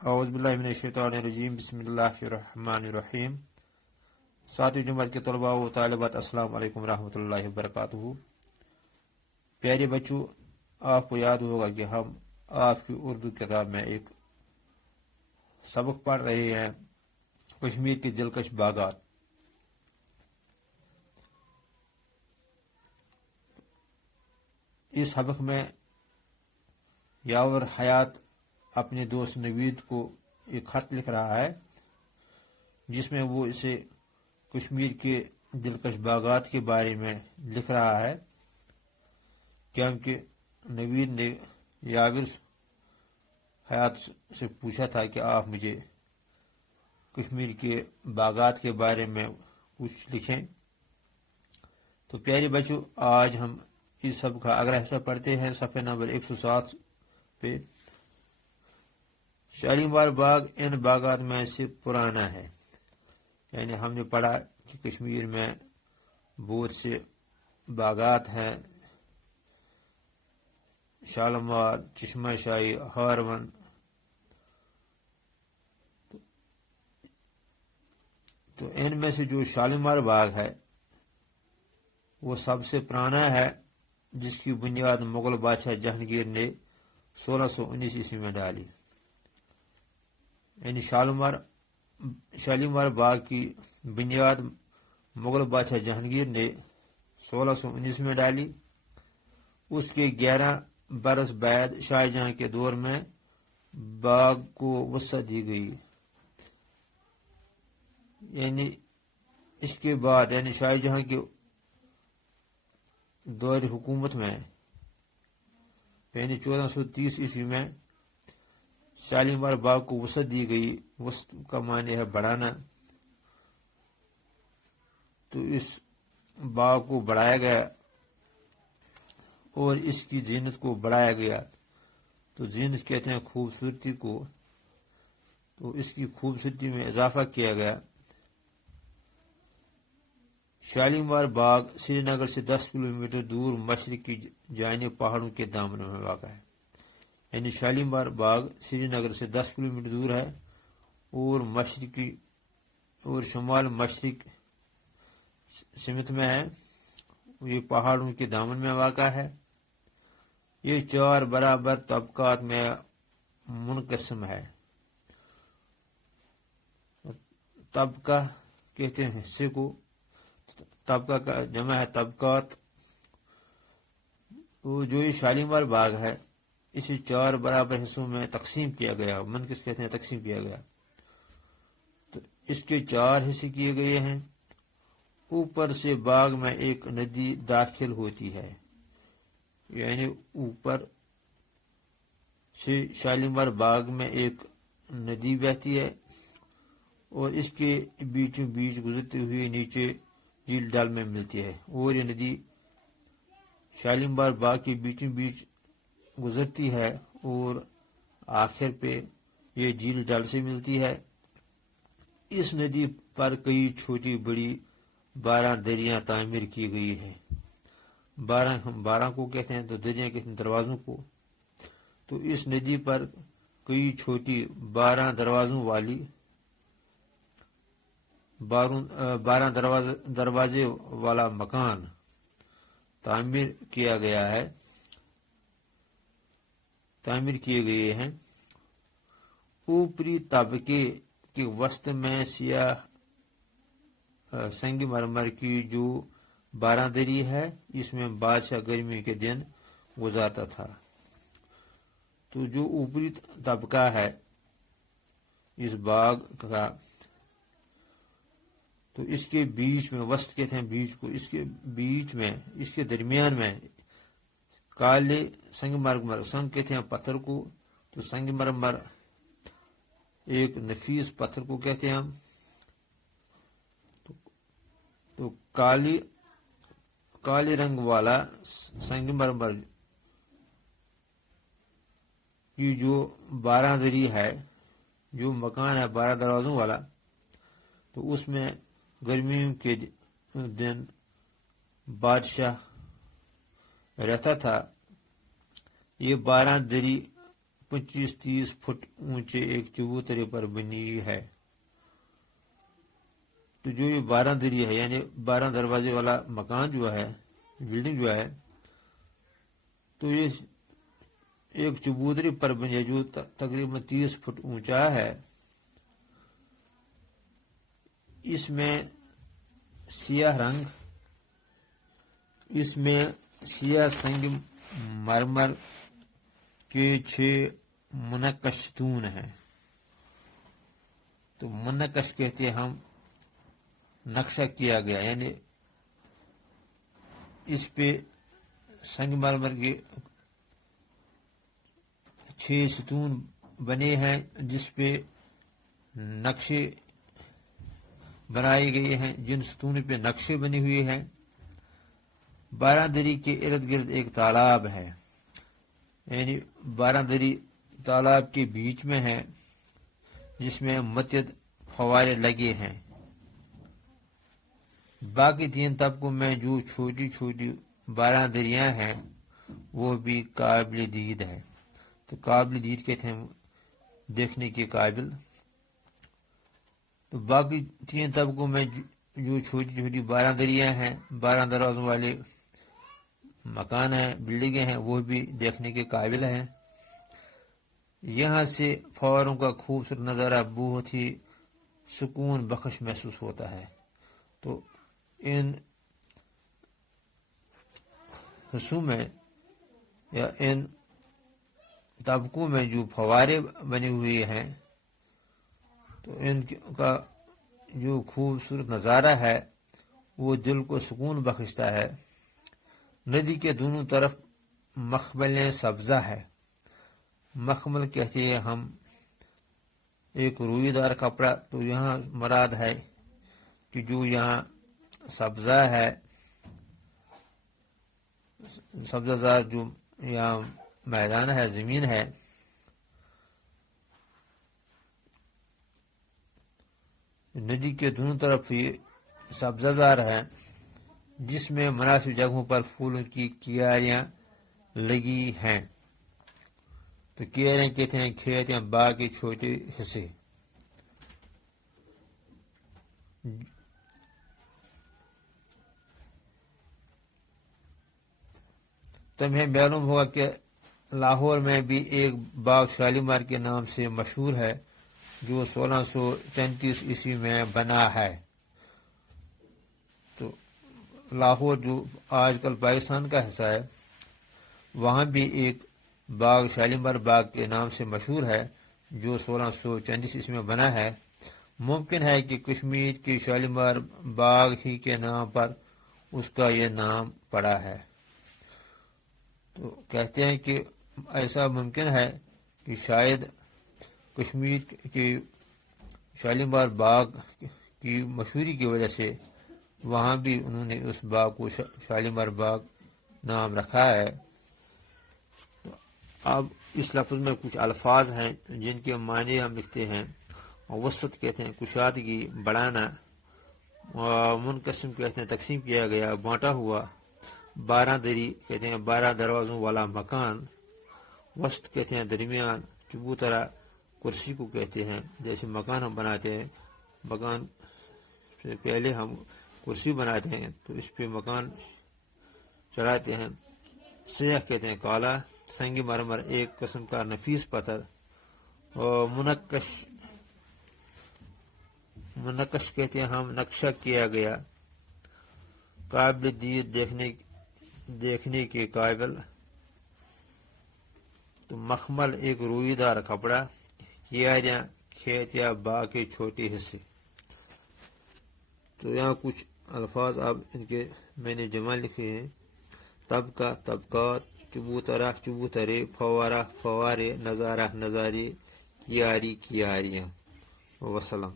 اعوذ باللہ من الشیطان الرجیم بسم اللہ الرحمن الرحیم۔ ساتویں جماعت کے طلباء و طالبات، السلام علیکم ورحمۃ اللہ وبرکاتہ۔ پیارے بچوں، آپ کو یاد ہوگا کہ ہم آپ کی اردو کتاب میں ایک سبق پڑھ رہے ہیں، کشمیر کے دلکش باغات۔ اس سبق میں یاور حیات اپنے دوست نوید کو ایک خط لکھ رہا ہے، جس میں وہ اسے کشمیر کے دلکش باغات کے بارے میں لکھ رہا ہے، کیونکہ نوید نے یاور حیات سے پوچھا تھا کہ آپ مجھے کشمیر کے باغات کے بارے میں کچھ لکھیں۔ تو پیارے بچوں، آج ہم اس سب کا اگلا حصہ پڑھتے ہیں، صفحہ نمبر 107 پہ۔ شالیمار باغ ان باغات میں سے پرانا ہے، یعنی ہم نے پڑھا کہ کشمیر میں بہت سے باغات ہیں، شالیمار، چشمہ شاہی، ہارون۔ تو ان میں سے جو شالیمار باغ ہے وہ سب سے پرانا ہے، جس کی بنیاد مغل بادشاہ جہانگیر نے 1619 عیسوی میں ڈالی۔ یعنی شالیمار باغ کی بنیاد مغل بادشاہ جہانگیر نے 1619 میں ڈالی۔ اس کے 11 برس بعد شاہجہاں کے دور میں باغ کو وسعت دی گئی۔ یعنی اس کے بعد، یعنی شاہجہاں کے دور حکومت میں، یعنی 1430 عیسوی میں شالیمار باغ کو وسعت دی گئی۔ وسعت کا معنی ہے بڑھانا۔ تو اس باغ کو بڑھایا گیا اور اس کی زینت کو بڑھایا گیا۔ تو زینت کہتے ہیں خوبصورتی کو، تو اس کی خوبصورتی میں اضافہ کیا گیا۔ شالیمار باغ سری نگر سے 10 کلومیٹر دور مشرقی جانب پہاڑوں کے دامن میں واقع ہے۔ یعنی شالیمار باغ سری نگر سے 10 کلومیٹر دور ہے اور مشرقی اور شمال مشرق سمت میں ہے، یہ پہاڑوں کے دامن میں واقع ہے۔ یہ 4 برابر طبقات میں منقسم ہے۔ طبقہ کہتے ہیں حصے کو، طبقہ کا جمع ہے طبقات۔ تو جو یہ شالیمار باغ ہے، اسے 4 برابر حصوں میں تقسیم کیا گیا، منقسم کہتے ہیں تقسیم کیا گیا۔ تو اس کے 4 حصے کیے گئے ہیں۔ اوپر سے باغ میں ایک ندی داخل ہوتی ہے، یعنی اوپر سے شالیمار باغ میں ایک ندی بہتی ہے اور اس کے بیچوں بیچ گزرتے ہوئے نیچے جھیل ڈال میں ملتی ہے، اور یہ ندی شالیمار باغ کے بیچوں بیچ گزرتی ہے اور آخر پہ یہ جھیل ڈال سے ملتی ہے۔ اس ندی پر کئی چھوٹی بڑی 12 دریاں تعمیر کی گئی ہیں۔ 12 کو کہتے ہیں، تو دریاں کہتے ہیں دروازوں کو۔ تو اس ندی پر کئی چھوٹی 12 دروازوں والی 12 دروازے والا مکان تعمیر کیے گئے ہیں۔ اوپری طبقے کے وسط میں سیاہ سنگ مرمر کی جو 12 دری ہے، اس میں بادشاہ گرمی کے دن گزارتا تھا۔ تو جو اوپری طبقہ ہے اس باغ کا، تو اس کے بیچ میں، وسط کہتے ہیں بیچ کو، اس کے بیچ میں، اس کے درمیان میں کالے سنگ مرمر، سنگ کہتے ہیں پتھر کو، تو سنگ مرمر ایک نفیس پتھر کو کہتے ہیں ہم۔ تو کالے رنگ والا سنگ مرمر کی جو 12 دری ہے، جو مکان ہے 12 دروازوں والا، تو اس میں گرمیوں کے دن بادشاہ رہتا تھا۔ یہ 12 دری 25-30 فٹ اونچے ایک چبوترے پر بنی ہوئی ہے۔ تو جو یہ 12 دری ہے، یعنی 12 دروازے والا مکان جو ہے، بلڈنگ جو ہے، تو یہ ایک چبوترے پر بنی ہے جو تقریباً 30 فٹ اونچا ہے۔ اس میں سیاہ رنگ، اس میں سیاہ سنگ مرمر کے 6 منقش ستون ہیں۔ تو منقش کہتے ہیں ہم نقشہ کیا گیا، یعنی اس پہ سنگ مرمر کے 6 ستون بنے ہیں جس پہ نقشے بنائے گئے ہیں، جن ستون پہ نقشے بنے ہوئے ہیں۔ 12 دری کے ارد گرد ایک تالاب ہے، یعنی 12 دری تالاب کے بیچ میں ہے، جس میں متعدد فوارے لگے ہیں۔ باقی 3 طبقوں میں جو چھوٹی چھوٹی 12 دریاں ہیں وہ بھی قابل دید ہے۔ تو قابل دید کہتے ہیں دیکھنے کے قابل۔ تو باقی 3 طبقوں میں جو چھوٹی چھوٹی 12 دریاں ہیں، 12 دروازوں والے مکان ہیں، بلڈنگیں ہیں، وہ بھی دیکھنے کے قابل ہیں۔ یہاں سے فواروں کا خوبصورت نظارہ بہت ہی سکون بخش محسوس ہوتا ہے۔ تو ان حصوں میں یا ان طبقوں میں جو فوارے بنے ہوئے ہیں، تو ان کا جو خوبصورت نظارہ ہے وہ دل کو سکون بخشتا ہے۔ ندی کے دونوں طرف مخملیں سبزہ ہے۔ مخمل کہتے ہیں ہم ایک روئی دار کپڑا، تو یہاں مراد ہے کہ جو یہاں سبزہ ہے، سبزہ زار جو یہاں میدان ہے، زمین ہے، ندی کے دونوں طرف یہ سبزہ زار ہے، جس میں مناسب جگہوں پر پھولوں کی کیاریاں لگی ہیں۔ تو کیاریاں کہتے ہیں کھیت یا باغ کے چھوٹے حصے۔ تمہیں معلوم ہوگا کہ لاہور میں بھی ایک باغ شالیمار کے نام سے مشہور ہے، جو 1634 عیسوی میں بنا ہے۔ تو لاہور جو آج کل پاکستان کا حصہ ہے، وہاں بھی ایک باغ شالیمار باغ کے نام سے مشہور ہے، جو 1634 عیسوی میں بنا ہے۔ ممکن ہے کہ کشمیر کے شالیمار باغ ہی کے نام پر اس کا یہ نام پڑا ہے۔ تو کہتے ہیں کہ ایسا ممکن ہے کہ شاید کشمیر کے شالیمار باغ کی مشہوری کی وجہ سے وہاں بھی انہوں نے اس باغ کو شالیمار باغ نام رکھا ہے۔ اب اس لفظ میں کچھ الفاظ ہیں جن کے معنی ہم لکھتے ہیں۔ وسط کہتے ہیں کشادگی، بڑھانا، منقسم کہتے ہیں تقسیم کیا گیا، بانٹا ہوا۔ 12 دری کہتے ہیں 12 دروازوں والا مکان۔ وسط کہتے ہیں درمیان۔ چبوترا کرسی کو کہتے ہیں، جیسے مکان ہم بناتے ہیں، مکان سے پہلے ہم کرسی بناتے ہیں تو اس پہ مکان چڑھاتے ہیں۔ سیاہ کہتے ہیں کالا۔ سنگ مرمر ایک قسم کا نفیس پتھر۔ اور منقش کہتے ہیں ہم نقشہ کیا گیا، قابل دید، دیکھنے کے قابل۔ تو مخمل ایک روئی دار کپڑا۔ کیاریاں کھیت یا باغ کے چھوٹے حصے۔ تو یہاں کچھ الفاظ اب ان کے میں نے جمع لکھے ہیں۔ طبقہ، طبقات، چبوترا، چبوترے، فوارہ، فوارے، نظارہ، نظارے، کیاری، کیاریاں۔ وسلام۔